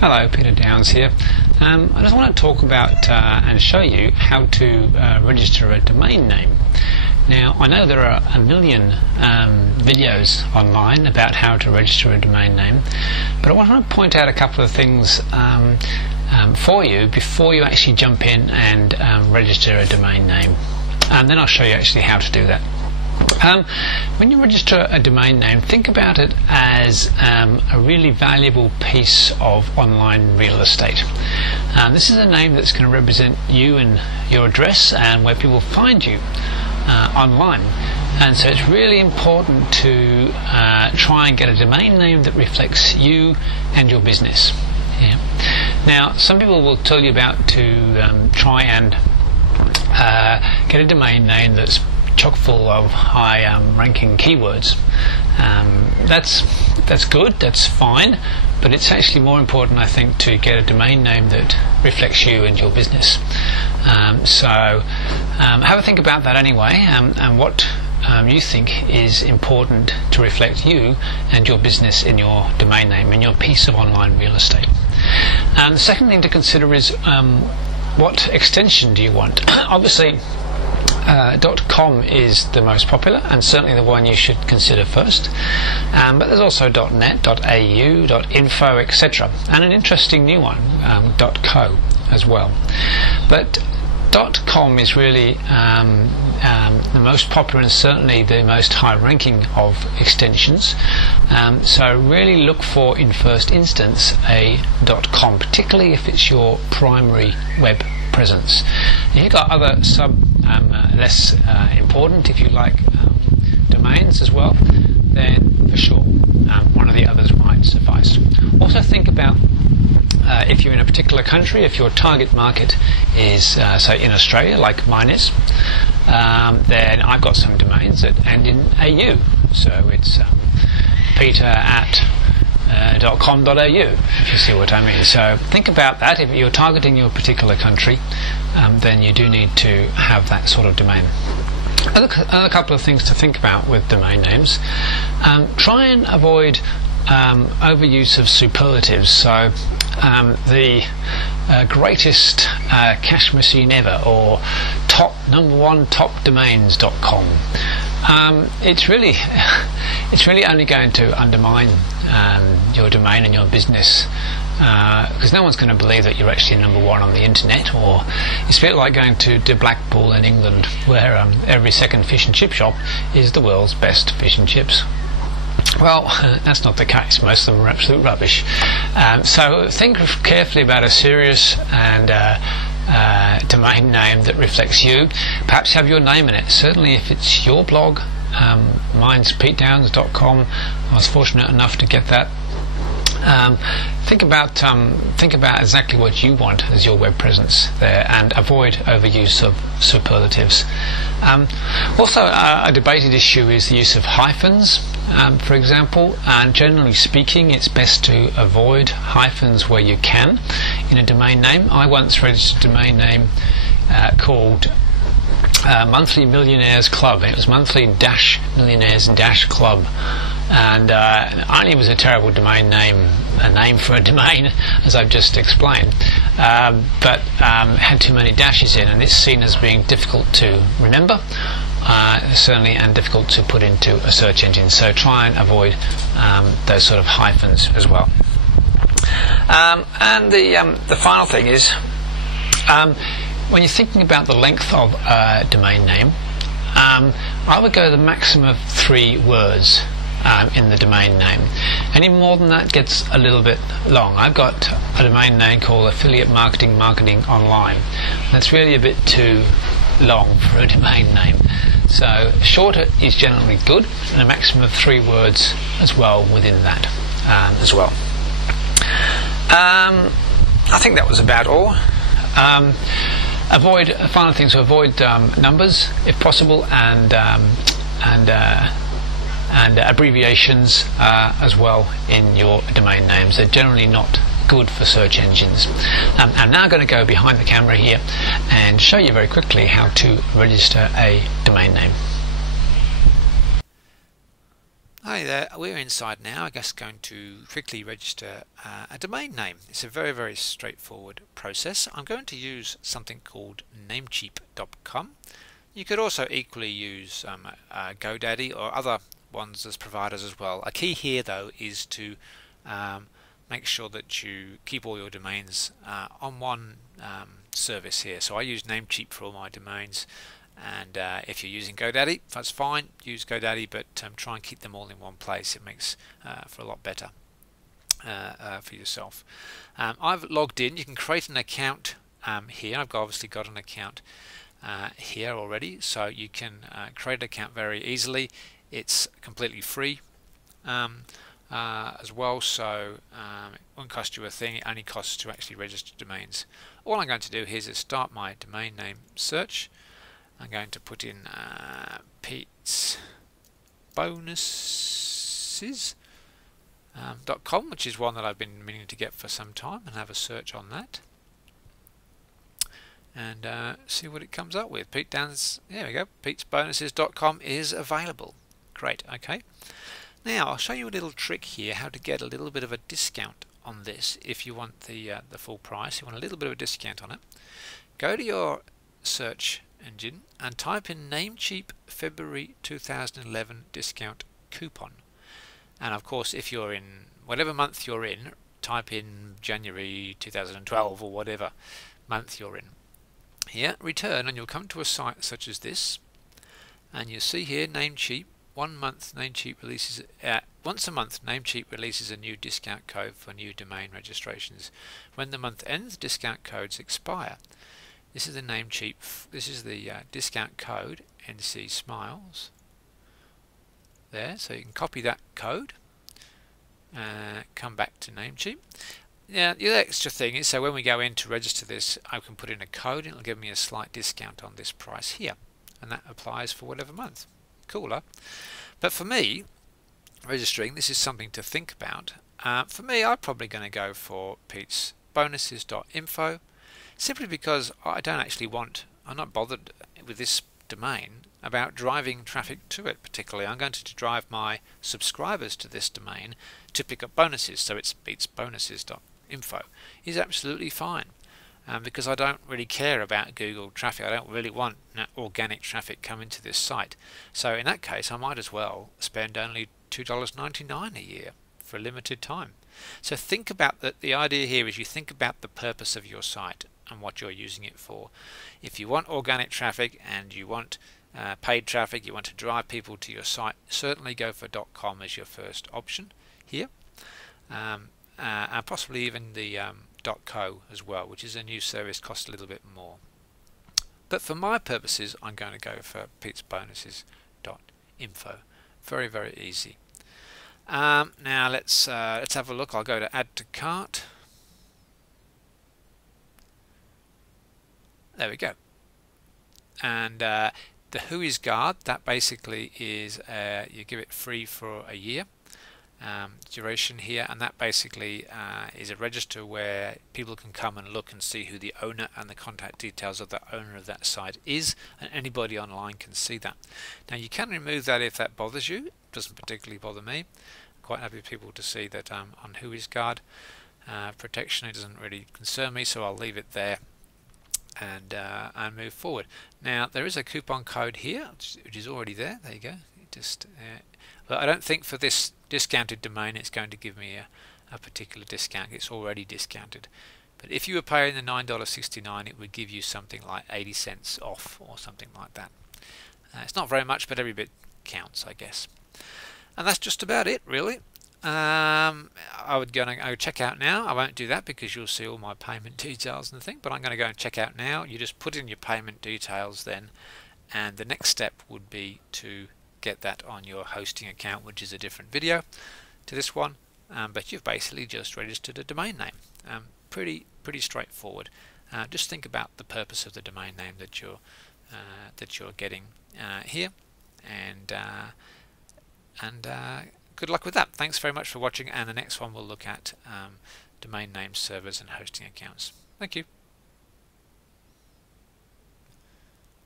Hello, Peter Downs here. I just want to talk about and show you how to register a domain name. Now, I know there are a million videos online about how to register a domain name, but I want to point out a couple of things for you before you actually jump in and register a domain name. And then I'll show you actually how to do that. When you register a domain name, think about it as a really valuable piece of online real estate. This is a name that's going to represent you and your address and where people find you online. And so it's really important to try and get a domain name that reflects you and your business. Yeah. Now, some people will tell you about to try and get a domain name that's chock full of high ranking keywords. That's good, that's fine, but it's actually more important, I think, to get a domain name that reflects you and your business. So have a think about that anyway, and what you think is important to reflect you and your business in your domain name, in your piece of online real estate. And the second thing to consider is what extension do you want? Obviously, .com is the most popular and certainly the one you should consider first, but there's also .net, .au, .info, etc., and an interesting new one, .co as well. But .com is really the most popular and certainly the most high ranking of extensions, so really look for, in first instance, a .com, particularly if it's your primary web presence. If you've got other less important, if you like, domains as well, then for sure one of the others might suffice. Also think about if you're in a particular country, if your target market is say in Australia, like mine is, then I've got some domains that end in AU, so it's peter at .com.au, if you see what I mean. So think about that. If you're targeting your particular country, then you do need to have that sort of domain. Another couple of things to think about with domain names. Try and avoid overuse of superlatives. So the greatest cash machine ever, or #1 topdomains.com. It's really only going to undermine your domain and your business, because no one's going to believe that you're actually #1 on the internet. Or it's a bit like going to Blackpool in England, where every second fish and chip shop is the world's best fish and chips. Well, that's not the case. Most of them are absolute rubbish. So think carefully about a serious and domain name that reflects you. Perhaps have your name in it. Certainly if it's your blog, mine's petedowns.com. I was fortunate enough to get that. Think about exactly what you want as your web presence there, and avoid overuse of superlatives. Also, a debated issue is the use of hyphens, for example, and generally speaking it's best to avoid hyphens where you can in a domain name. I once registered a domain name called Monthly Millionaires Club. It was monthly-millionaires-club, and not only was a terrible domain name, a name for a domain, as I've just explained, but had too many dashes in, and it's seen as being difficult to remember, certainly, and difficult to put into a search engine. So try and avoid those sort of hyphens as well. And the final thing is, when you're thinking about the length of a domain name, I would go the maximum of 3 words in the domain name. Any more than that gets a little bit long. I've got a domain name called Affiliate Marketing Online. That's really a bit too long for a domain name. So shorter is generally good, and a maximum of 3 words as well within that as well. I think that was about all. Final thing to avoid numbers if possible, and abbreviations as well in your domain names. They're generally not good for search engines. I'm now going to go behind the camera here and show you very quickly how to register a domain name. Hi, Okay, there we're inside now. I guess going to quickly register a domain name. It's a very straightforward process. I'm going to use something called Namecheap.com. You could also equally use GoDaddy or other ones as providers as well. A key here though is to make sure that you keep all your domains on one service here. So I use Namecheap for all my domains, and if you're using GoDaddy, that's fine, use GoDaddy, but try and keep them all in one place. It makes for a lot better for yourself. I've logged in. You can create an account here. I've obviously got an account here already, so you can create an account very easily. It's completely free as well, so it won't cost you a thing. It only costs to actually register domains. All I'm going to do here is start my domain name search. I'm going to put in Pete's Bonuses.com, which is one that I've been meaning to get for some time, and have a search on that and see what it comes up with. There we go. Pete'sBonuses.com is available. Great. Okay. Now I'll show you a little trick here how to get a little bit of a discount on this. If you want the full price, you want a little bit of a discount on it. Go to your search engine and type in Namecheap February 2011 discount coupon. And of course, if you're in whatever month you're in, type in January 2012 or whatever month you're in. Here, return, and you'll come to a site such as this, and you'll see here Namecheap. Once a month, Namecheap releases a new discount code for new domain registrations. When the month ends, discount codes expire. This is the Namecheap. This is the discount code, NC Smiles. There, so you can copy that code. Come back to Namecheap. Now, the extra thing is, so when we go in to register this, I can put in a code, and it'll give me a slight discount on this price here, and that applies for whatever month. Cooler. But for me, registering, this is something to think about. For me, I'm probably going to go for Pete'sBonuses.info, simply because I'm not bothered with this domain about driving traffic to it particularly. I'm going to drive my subscribers to this domain to pick up bonuses, so it's Pete'sBonuses.info is absolutely fine. Because I don't really care about Google traffic. I don't really want organic traffic coming to this site. So in that case, I might as well spend only $2.99 a year for a limited time. So think about that. The idea here is you think about the purpose of your site and what you're using it for. If you want organic traffic and you want paid traffic, you want to drive people to your site, certainly go for .com as your first option here, and possibly even the .co as well, which is a new service, costs a little bit more. But for my purposes, I'm going to go for Pete'sBonuses.info. Very easy. Now let's have a look. I'll go to Add to Cart. There we go. And the Whoisguard, that basically is you give it free for a year. Duration here, and that basically is a register where people can come and look and see who the owner and the contact details of the owner of that site is, and anybody online can see that. Now you can remove that if that bothers you. It doesn't particularly bother me. I'm quite happy for people to see that on Whoisguard. Protection, it doesn't really concern me, so I'll leave it there and move forward. Now there is a coupon code here which is already there. There you go. But I don't think for this discounted domain it's going to give me a particular discount. It's already discounted. But if you were paying the $9.69, it would give you something like 80 cents off or something like that. It's not very much, but every bit counts, I guess. And that's just about it, really. I would go check out now. I won't do that because you'll see all my payment details and the thing, but I'm going to go and check out now. You just put in your payment details then, and the next step would be to get that on your hosting account, which is a different video to this one, but you've basically just registered a domain name. Pretty straightforward. Just think about the purpose of the domain name that you're getting here, and good luck with that. Thanks very much for watching, and the next one we'll look at domain name servers and hosting accounts. Thank you.